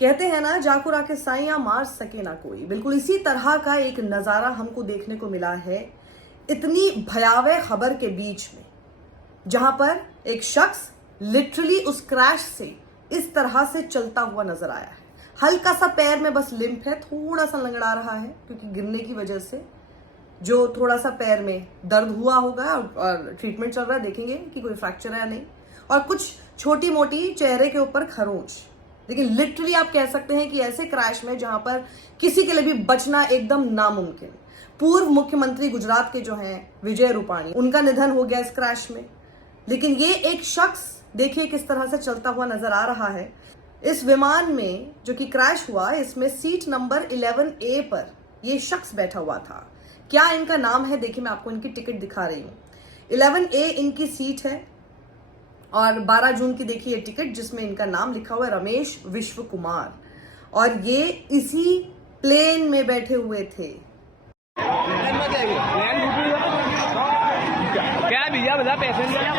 कहते हैं ना, जाको राके साइयां मार सके ना कोई। बिल्कुल इसी तरह का एक नजारा हमको देखने को मिला है इतनी भयावह खबर के बीच में, जहां पर एक शख्स लिटरली उस क्रैश से इस तरह से चलता हुआ नजर आया है। हल्का सा पैर में बस लिम्प है, थोड़ा सा लंगड़ा रहा है क्योंकि गिरने की वजह से जो थोड़ा सा पैर में दर्द हुआ होगा और ट्रीटमेंट चल रहा है, देखेंगे कि कोई फ्रैक्चर है या नहीं। और कुछ छोटी मोटी चेहरे के ऊपर खरोंच। लेकिन लिटरली आप कह सकते हैं कि ऐसे क्रैश में जहां पर किसी के लिए भी बचना एकदम नामुमकिन। पूर्व मुख्यमंत्री गुजरात के जो हैं विजय रूपाणी, उनका निधन हो गया इस क्रैश में। लेकिन ये एक शख्स देखिए किस तरह से चलता हुआ नजर आ रहा है। इस विमान में जो कि क्रैश हुआ, इसमें सीट नंबर 11A पर ये शख्स बैठा हुआ था। क्या इनका नाम है, देखिए मैं आपको इनकी टिकट दिखा रही हूँ। 11A इनकी सीट है और 12 जून की देखिए टिकट जिसमें इनका नाम लिखा हुआ है रमेश विश्व कुमार, और ये इसी प्लेन में बैठे हुए थे। क्या भैया बता पैसेंजर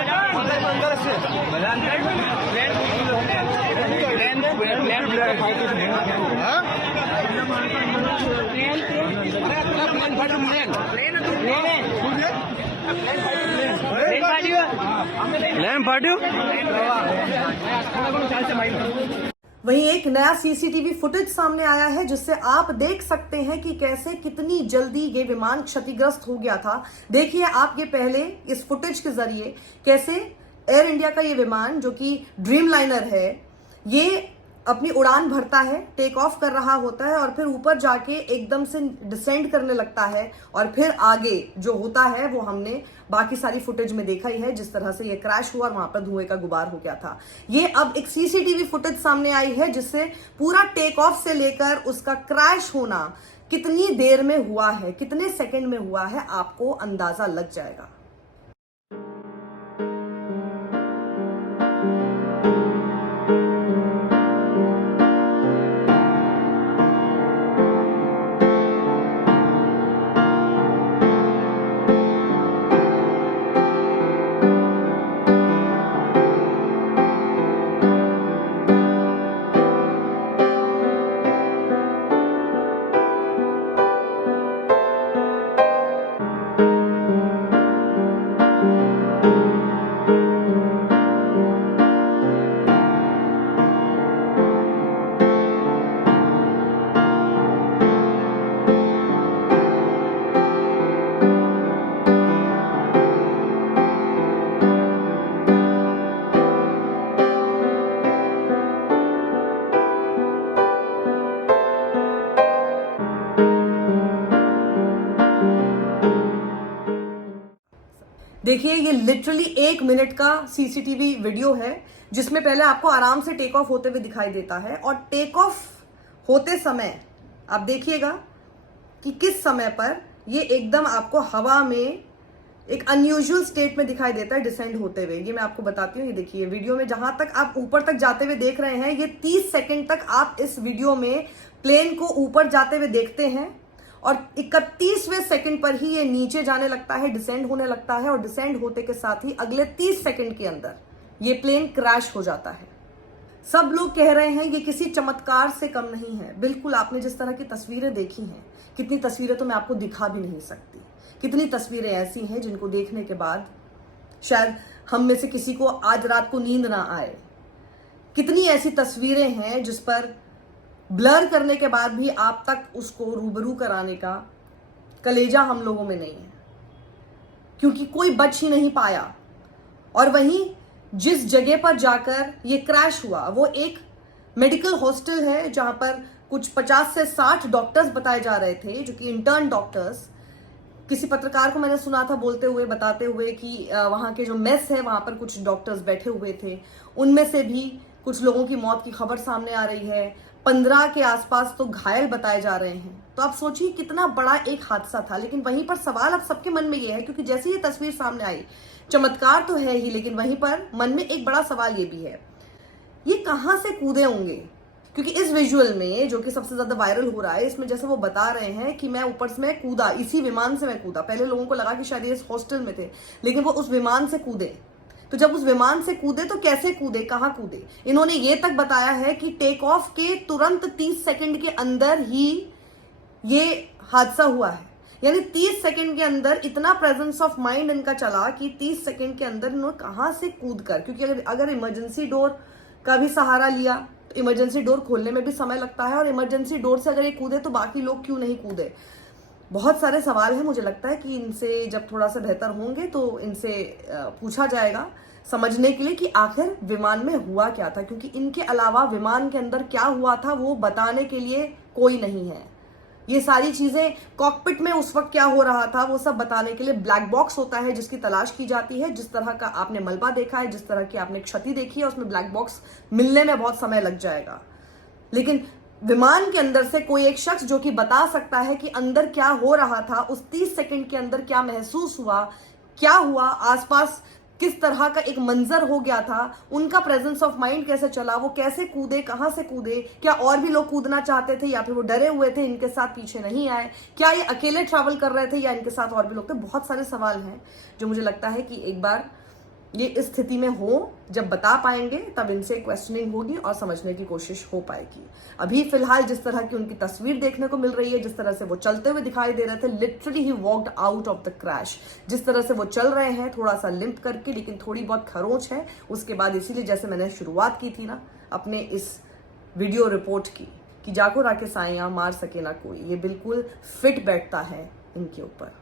वहीं एक नया सीसीटीवी फुटेज सामने आया है जिससे आप देख सकते हैं कि कैसे कितनी जल्दी ये विमान क्षतिग्रस्त हो गया था। देखिए आप ये पहले इस फुटेज के जरिए कैसे एयर इंडिया का ये विमान जो कि ड्रीम लाइनर है, ये अपनी उड़ान भरता है, टेक ऑफ कर रहा होता है और फिर ऊपर जाके एकदम से डिसेंड करने लगता है और फिर आगे जो होता है वो हमने बाकी सारी फुटेज में देखा ही है, जिस तरह से ये क्रैश हुआ और वहां पर धुएं का गुबार हो गया था। ये अब एक सीसीटीवी फुटेज सामने आई है जिससे पूरा टेक ऑफ से लेकर उसका क्रैश होना कितनी देर में हुआ है, कितने सेकंड में हुआ है, आपको अंदाजा लग जाएगा। देखिए ये लिटरली 1 मिनट का सीसीटीवी वीडियो है जिसमें पहले आपको आराम से टेक ऑफ होते हुए दिखाई देता है और टेक ऑफ होते समय आप देखिएगा कि किस समय पर ये एकदम आपको हवा में एक अनयूजुअल स्टेट में दिखाई देता है डिसेंड होते हुए। ये मैं आपको बताती हूँ, ये देखिए वीडियो में जहां तक आप ऊपर तक जाते हुए देख रहे हैं, ये 30 सेकंड तक आप इस वीडियो में प्लेन को ऊपर जाते हुए देखते हैं और 31वें सेकंड पर ही ये नीचे जाने लगता है, डिसेंड होने लगता है और डिसेंड होते के साथ ही अगले 30 सेकंड के अंदर ये प्लेन क्रैश हो जाता है। सब लोग कह रहे हैं ये किसी चमत्कार से कम नहीं है। बिल्कुल आपने जिस तरह की तस्वीरें देखी हैं, कितनी तस्वीरें तो मैं आपको दिखा भी नहीं सकती। कितनी तस्वीरें ऐसी हैं जिनको देखने के बाद शायद हम में से किसी को आज रात को नींद ना आए। कितनी ऐसी तस्वीरें हैं जिस पर ब्लर करने के बाद भी आप तक उसको रूबरू कराने का कलेजा हम लोगों में नहीं है, क्योंकि कोई बच ही नहीं पाया। और वहीं जिस जगह पर जाकर ये क्रैश हुआ वो एक मेडिकल हॉस्टल है जहां पर कुछ 50 से 60 डॉक्टर्स बताए जा रहे थे, जो कि इंटर्न डॉक्टर्स। किसी पत्रकार को मैंने सुना था बोलते हुए, बताते हुए कि वहां के जो मेस है वहां पर कुछ डॉक्टर्स बैठे हुए थे, उनमें से भी कुछ लोगों की मौत की खबर सामने आ रही है। 15 के आसपास तो घायल बताए जा रहे हैं। तो आप सोचिए कितना बड़ा एक हादसा था। लेकिन वहीं पर सवाल अब सबके मन में यह है, क्योंकि जैसे ये तस्वीर सामने आई, चमत्कार तो है ही, लेकिन वहीं पर मन में एक बड़ा सवाल ये भी है, ये कहां से कूदे होंगे? क्योंकि इस विजुअल में जो कि सबसे ज्यादा वायरल हो रहा है, इसमें जैसे वो बता रहे हैं कि मैं ऊपर से मैं कूदा, इसी विमान से मैं कूदा। पहले लोगों को लगा कि शायद ये इस हॉस्टल में थे, लेकिन वो उस विमान से कूदे तो जब उस विमान से कूदे तो कैसे कूदे, कहां कूदे? इन्होंने ये तक बताया है कि टेक ऑफ के तुरंत 30 सेकंड के अंदर ही ये हादसा हुआ है। यानी 30 सेकंड के अंदर इतना प्रेजेंस ऑफ माइंड इनका चला कि 30 सेकंड के अंदर इन्होंने कहां से कूद कर, क्योंकि अगर इमरजेंसी डोर का भी सहारा लिया तो इमरजेंसी डोर खोलने में भी समय लगता है, और इमरजेंसी डोर से अगर ये कूदे तो बाकी लोग क्यों नहीं कूदे? बहुत सारे सवाल हैं। मुझे लगता है कि इनसे जब थोड़ा सा बेहतर होंगे तो इनसे पूछा जाएगा समझने के लिए कि आखिर विमान में हुआ क्या था, क्योंकि इनके अलावा विमान के अंदर क्या हुआ था वो बताने के लिए कोई नहीं है। ये सारी चीजें कॉकपिट में उस वक्त क्या हो रहा था वो सब बताने के लिए ब्लैक बॉक्स होता है जिसकी तलाश की जाती है। जिस तरह का आपने मलबा देखा है, जिस तरह की आपने क्षति देखी है, उसमें ब्लैक बॉक्स मिलने में बहुत समय लग जाएगा। लेकिन विमान के अंदर से कोई एक शख्स जो कि बता सकता है कि अंदर क्या हो रहा था, उस 30 सेकंड के अंदर क्या महसूस हुआ, क्या हुआ, आसपास किस तरह का एक मंजर हो गया था, उनका प्रेजेंस ऑफ माइंड कैसे चला, वो कैसे कूदे, कहां से कूदे, क्या और भी लोग कूदना चाहते थे या फिर वो डरे हुए थे इनके साथ पीछे नहीं आए, क्या ये अकेले ट्रैवल कर रहे थे या इनके साथ और भी लोग थे? बहुत सारे सवाल हैं जो मुझे लगता है कि एक बार ये इस स्थिति में हो, जब बता पाएंगे तब इनसे क्वेश्चनिंग होगी और समझने की कोशिश हो पाएगी। अभी फिलहाल जिस तरह की उनकी तस्वीर देखने को मिल रही है, जिस तरह से वो चलते हुए दिखाई दे रहे थे, literally he walked out of the crash. जिस तरह से वो चल रहे हैं थोड़ा सा लिम्प करके, लेकिन थोड़ी बहुत खरोंच है उसके बाद। इसीलिए जैसे मैंने शुरुआत की थी ना अपने इस वीडियो रिपोर्ट की कि जाको राके साइयां मार सके ना कोई, ये बिल्कुल फिट बैठता है इनके ऊपर।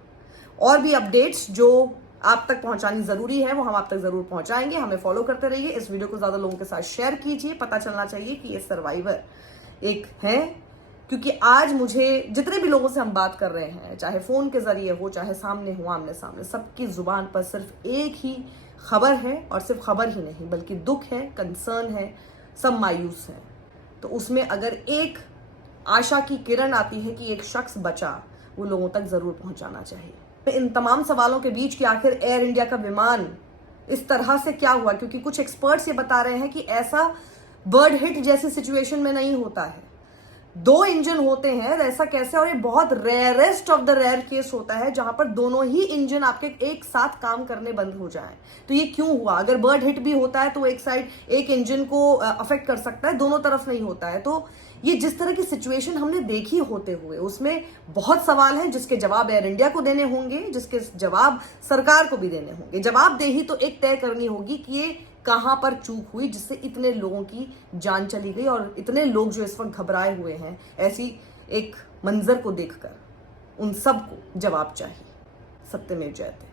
और भी अपडेट्स जो आप तक पहुंचानी जरूरी है वो हम आप तक जरूर पहुंचाएंगे। हमें फॉलो करते रहिए, इस वीडियो को ज्यादा लोगों के साथ शेयर कीजिए। पता चलना चाहिए कि ये सर्वाइवर एक है, क्योंकि आज मुझे जितने भी लोगों से हम बात कर रहे हैं, चाहे फोन के जरिए हो चाहे सामने हो, आमने सामने, सबकी जुबान पर सिर्फ एक ही खबर है, और सिर्फ खबर ही नहीं बल्कि दुख है, कंसर्न है, सब मायूस है। तो उसमें अगर एक आशा की किरण आती है कि एक शख्स बचा, वो लोगों तक जरूर पहुंचाना चाहिए। इन तमाम सवालों के बीच कि आखिर एयर इंडिया का विमान इस तरह से क्या हुआ, क्योंकि कुछ एक्सपर्ट्स ये बता रहे हैं कि ऐसा बर्ड हिट जैसी सिचुएशन में नहीं होता है। 2 इंजन होते हैं, ऐसा कैसे? और ये बहुत rarest of the rare case होता है जहां पर दोनों ही इंजन आपके एक साथ काम करने बंद हो जाएं। तो ये क्यों हुआ? अगर बर्ड हिट भी होता है तो एक साइड एक इंजन को अफेक्ट कर सकता है, दोनों तरफ नहीं होता है। तो ये जिस तरह की सिचुएशन हमने देखी होते हुए, उसमें बहुत सवाल हैं जिसके जवाब एयर इंडिया को देने होंगे, जिसके जवाब सरकार को भी देने होंगे। जवाबदेही तो एक तय करनी होगी कि ये कहां पर चूक हुई जिससे इतने लोगों की जान चली गई, और इतने लोग जो इस वक्त घबराए हुए हैं ऐसी एक मंजर को देखकर, उन सबको जवाब चाहिए। सत्यमेव जयते।